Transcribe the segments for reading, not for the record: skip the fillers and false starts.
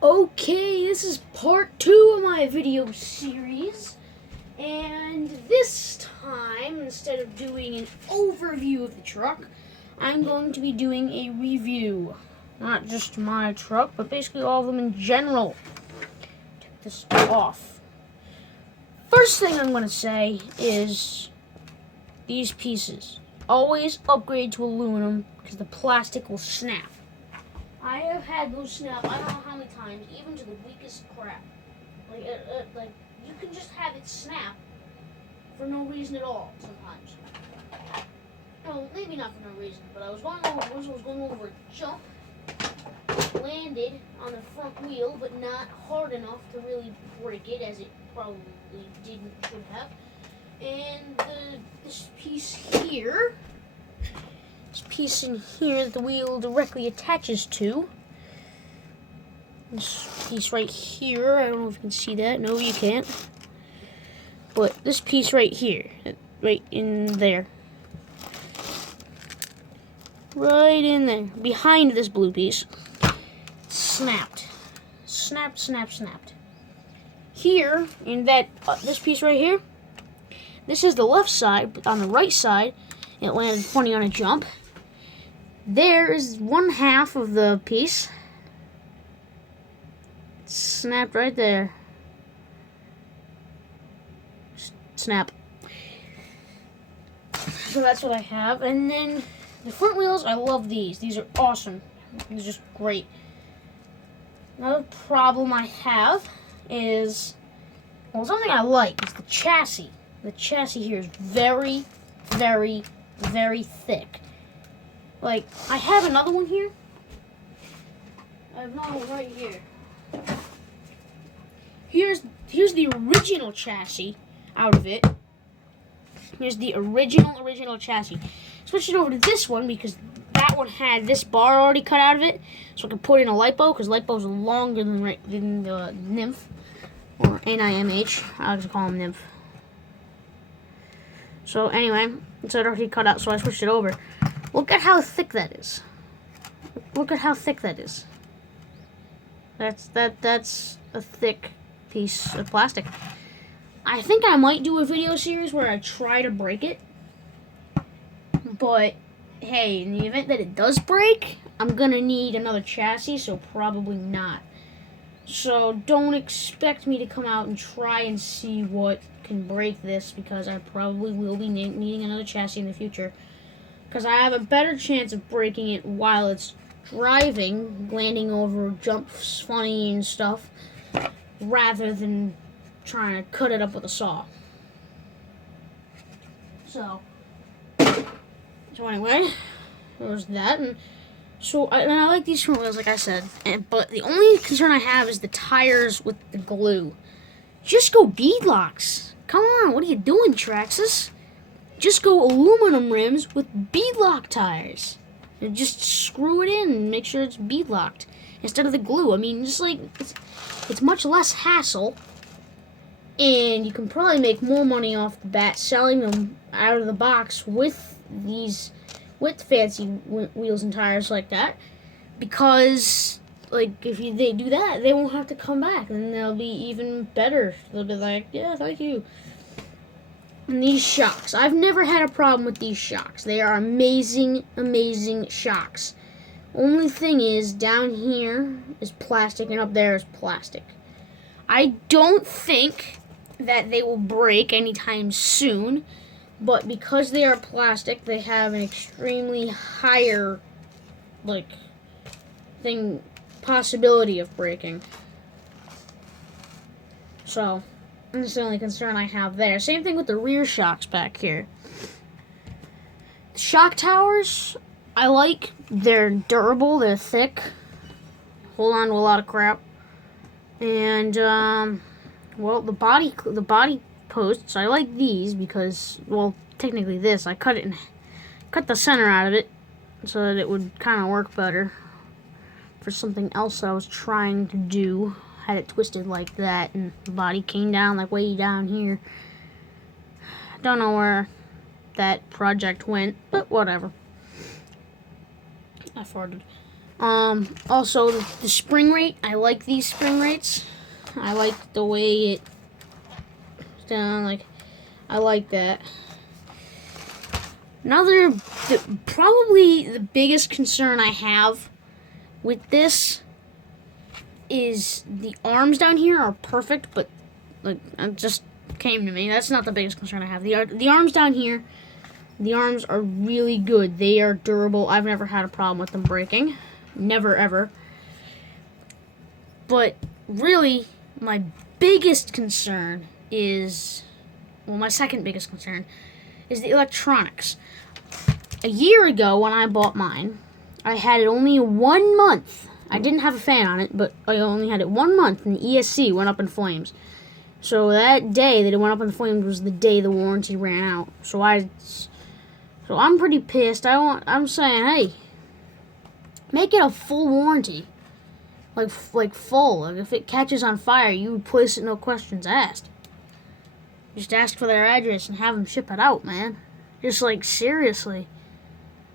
Okay, this is part 2 of my video series, and this time, instead of doing an overview of the truck, I'm going to be doing a review. Not just my truck, but basically all of them in general. Take this off. First thing I'm going to say is these pieces. Always upgrade to aluminum because the plastic will snap. I have had those snap, I don't know how many times, even to the weakest crap. Like you can just have it snap for no reason at all sometimes. Well, maybe not for no reason, but I was going over a jump, landed on the front wheel, but not hard enough to really break it, as it probably should have. And this piece here. This piece in here that the wheel directly attaches to. This piece right here, I don't know if you can see that. No, you can't. But this piece right here, right in there. Right in there, behind this blue piece. Snapped. Snapped, snapped, snapped. Here, in that, this piece right here, this is the left side, but on the right side, it landed funny on a jump. There is one half of the piece. Snapped right there. Snap. So that's what I have. And then the front wheels, I love these. These are awesome. These are just great. Another problem I have is, well, something I like is the chassis. The chassis here is very, very, very thick. Like, I have another one here. I have another one right here. Here's the original chassis out of it. Here's the original chassis. Switched it over to this one because that one had this bar already cut out of it, so I could put in a lipo, because lipos are longer than the Nymph, or NIMH. I like to call them Nymph. So anyway, it's already cut out, so I switched it over. Look at how thick that is. Look at how thick that is. That's a thick piece of plastic. I think I might do a video series where I try to break it. But hey, in the event that it does break, I'm gonna need another chassis, so probably not. So don't expect me to come out and try and see what can break this, because I probably will be needing another chassis in the future. Because I have a better chance of breaking it while it's driving, landing over jumps funny and stuff, rather than trying to cut it up with a saw. So anyway, there's that. And I like these front wheels, like I said. But the only concern I have is the tires with the glue. Just go beadlocks. Come on, what are you doing, Traxxas? Just go aluminum rims with beadlock tires. And just screw it in and make sure it's beadlocked instead of the glue. I mean, just like, it's much less hassle, and you can probably make more money off the bat selling them out of the box with fancy wheels and tires like that, because like if they do that, they won't have to come back, and they'll be even better. They'll be like, yeah, thank you. And these shocks, I've never had a problem with these shocks. They are amazing, amazing shocks. Only thing is, down here is plastic and up there is plastic. I don't think that they will break anytime soon, but because they are plastic, they have an extremely higher, possibility of breaking. So that's the only concern I have there. Same thing with the rear shocks back here. The shock towers, I like. They're durable, they're thick, hold on to a lot of crap. And, well, the body posts, I like these because, well, technically this, I cut the center out of it so that it would kind of work better for something else I was trying to do. Had it twisted like that, and the body came down like way down here. I don't know where that project went, but whatever. I farted. Also the spring rate. I like these spring rates. I like the way it down. Like, I like that. Probably the biggest concern I have with this is the arms down here are perfect, but like it just came to me. That's not the biggest concern I have. The arms down here, the arms are really good. They are durable. I've never had a problem with them breaking. Never, ever. But really, my biggest concern is, well, my second biggest concern is the electronics. A year ago when I bought mine, I had it only 1 month. I didn't have a fan on it, but I only had it 1 month, and the ESC went up in flames. So that day that it went up in flames was the day the warranty ran out. So I'm pretty pissed. I'm saying, hey, make it a full warranty, like full. Like if it catches on fire, you replace it, no questions asked. Just ask for their address and have them ship it out, man. Just like seriously,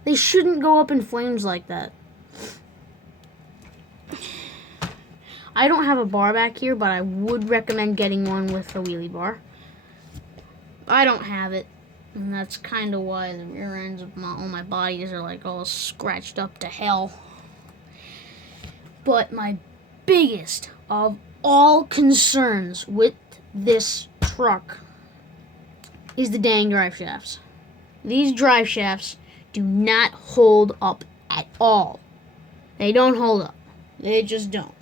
they shouldn't go up in flames like that. I don't have a bar back here, but I would recommend getting one with a wheelie bar. I don't have it, and that's kind of why the rear ends of all my bodies are like all scratched up to hell. But my biggest of all concerns with this truck is the dang drive shafts. These drive shafts do not hold up at all. They don't hold up. They just don't.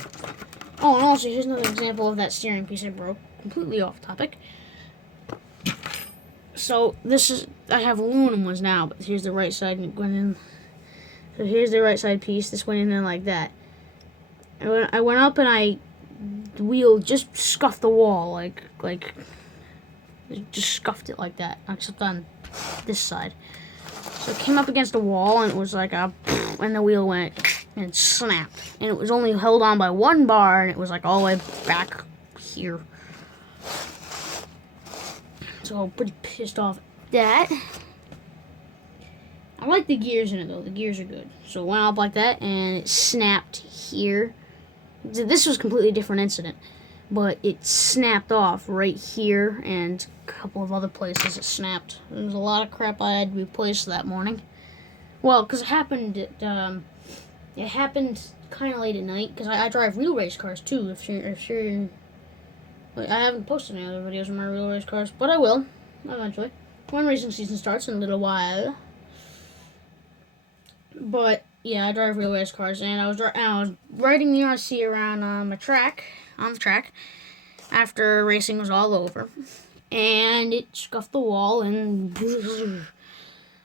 Oh, and also, here's another example of that steering piece I broke. Completely off topic. So, I have aluminum ones now, but here's the right side, and it went in. So, here's the right side piece. This went in there like that. I went up, and the wheel just scuffed the wall, like, it just scuffed it like that, except on this side. So, it came up against the wall, and it was like and the wheel went and snapped. And it was only held on by one bar, and it was like all the way back here. So I'm pretty pissed off at that. I like the gears in it though. The gears are good. So it went up like that, and it snapped here. This was a completely different incident, but it snapped off right here and a couple of other places it snapped. There was a lot of crap I had to replace that morning. Well, because it happened kind of late at night, because I drive real race cars too. If you're I haven't posted any other videos of my real race cars, but I will eventually when racing season starts in a little while. But yeah, I drive real race cars, and I was riding the RC around on the track after racing was all over, and it scuffed the wall, and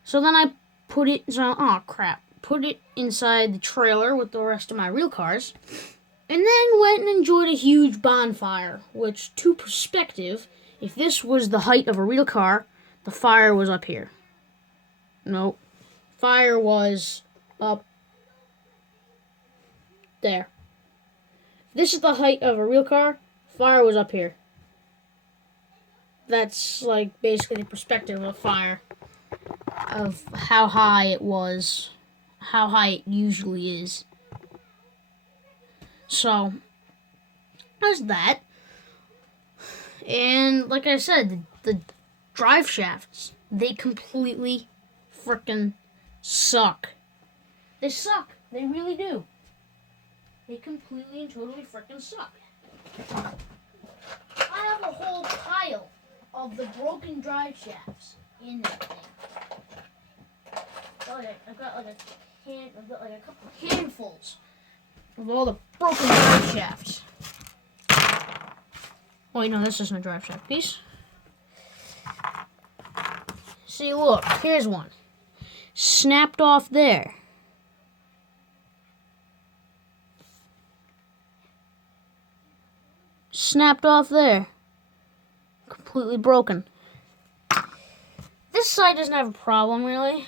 so then I put it inside the trailer with the rest of my real cars, and then went and enjoyed a huge bonfire, which, to perspective, if this was the height of a real car, the fire was up here. Nope. Fire was up there. If this is the height of a real car, fire was up here. That's, like, basically the perspective of fire, of how high it was, how high it usually is. So, there's that. And like I said, the drive shafts, they completely frickin' suck. They suck. They really do. They completely and totally frickin' suck. I have a whole pile of the broken drive shafts in that thing. I've got like a couple of handfuls of all the broken drive shafts. Oh wait, no, this isn't a drive shaft piece. See, look, here's one. Snapped off there. Snapped off there. Completely broken. This side doesn't have a problem, really.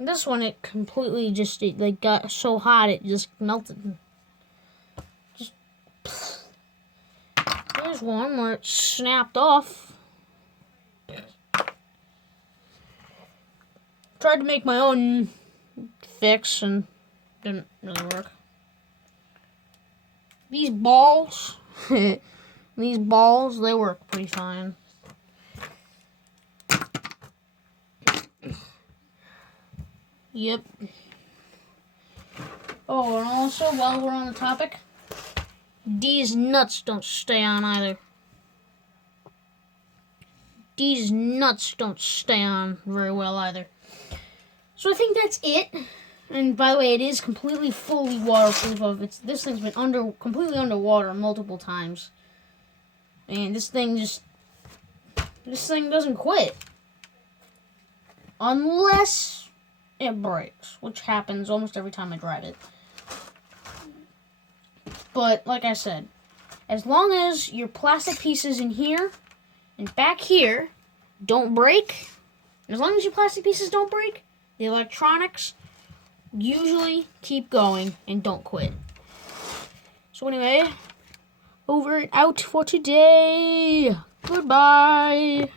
This one, it completely just, it got so hot it just melted. There's was one where it snapped off. Tried to make my own fix and didn't really work. These balls, they work pretty fine. Yep. Oh, and also, while we're on the topic, these nuts don't stay on either. These nuts don't stay on very well either. So I think that's it. And by the way, it is completely fully waterproof. This thing's been completely underwater multiple times. And this thing doesn't quit. Unless it breaks, which happens almost every time I drive it. But like I said, as long as your plastic pieces in here and back here don't break, as long as your plastic pieces don't break, the electronics usually keep going and don't quit. So anyway, over and out for today. Goodbye.